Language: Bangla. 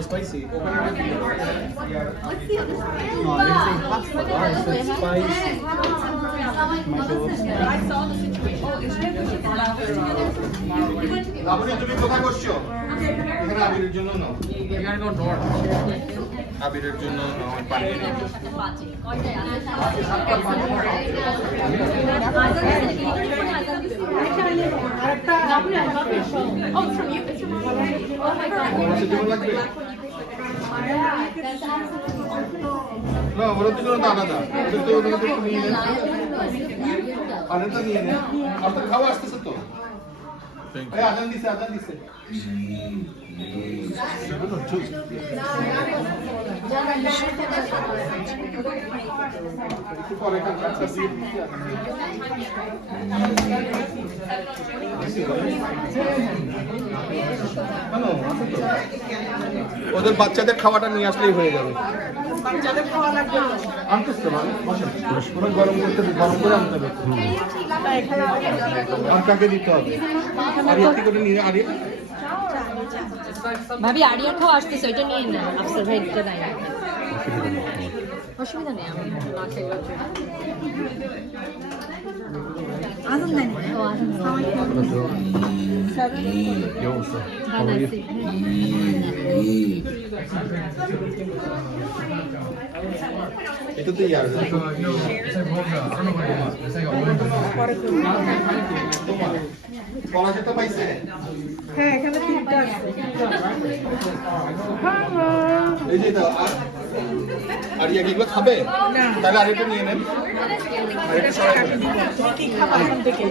Spicy. তুমি কোথায় বসছো? এখানে আবিরের জন্য নাও। আবিরের জন্য পানি না ওরা তো জন্য আলাদা নিয়ে নেন আলাদা নিয়ে নেন আপনার খাওয়া আসতেছে তো আদান দিছে ওদের বাচ্চাদের খাওয়াটা নিয়ে আসলেই হয়ে যাবে আনতেছ তো গরম করে আনতে হবে আর কাকে দিতে হবে ভাবি আরিয়ার খাওয়া আসতেছে ওইটা নিয়ে না আফসার ভাই দিতে নাই অসুবিধা নেই আমি না খেলে আদম নাই ও আদম এটাতেই আর কলা যেতে পাইছে হ্যাঁ এখানে তিনটা আছে এই যে আর ইয়া এগুলো খাবে তাহলে আরেকটা নিয়ে নেন আরেকটা সরাই কি খাবার এখান থেকে